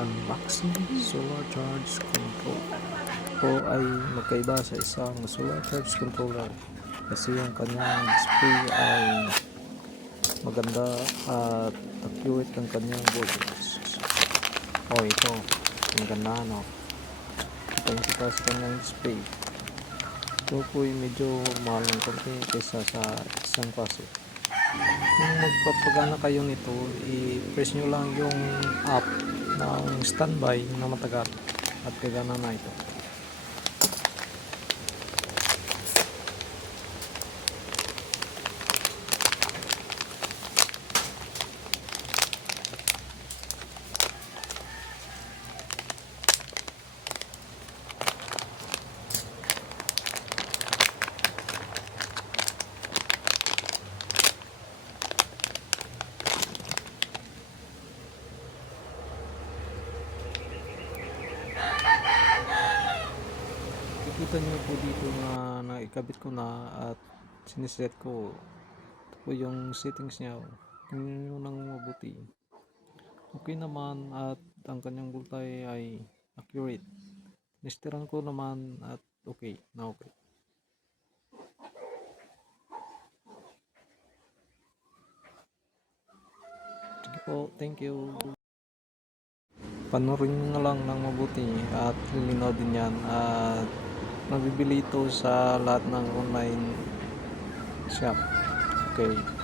Unboxing solar charge control. Ito ay magkaiba sa isang solar charge controller kasi yung kanyang display ay maganda at accurate ang kanyang voltage. Ito ang ganda, no? Kita sa kanyang display. Ito po ay medyo mahal ng konti kaysa sa isang paso. Kung magpapagana kayo nito, i-press nyo lang yung app ng standby na matagal at gagana na ito. Kita nyo po dito na naikabit ko na at siniset ko. Ito po yung settings niya. Tingnan nyo nang mabuti. Okay naman at ang kanyang voltage ay accurate. Nestiran ko naman at okay. Sige po, thank you. Panoorin nyo na lang ng mabuti at lilinaw din yan at nabibili ito sa lahat ng online shop. Okay.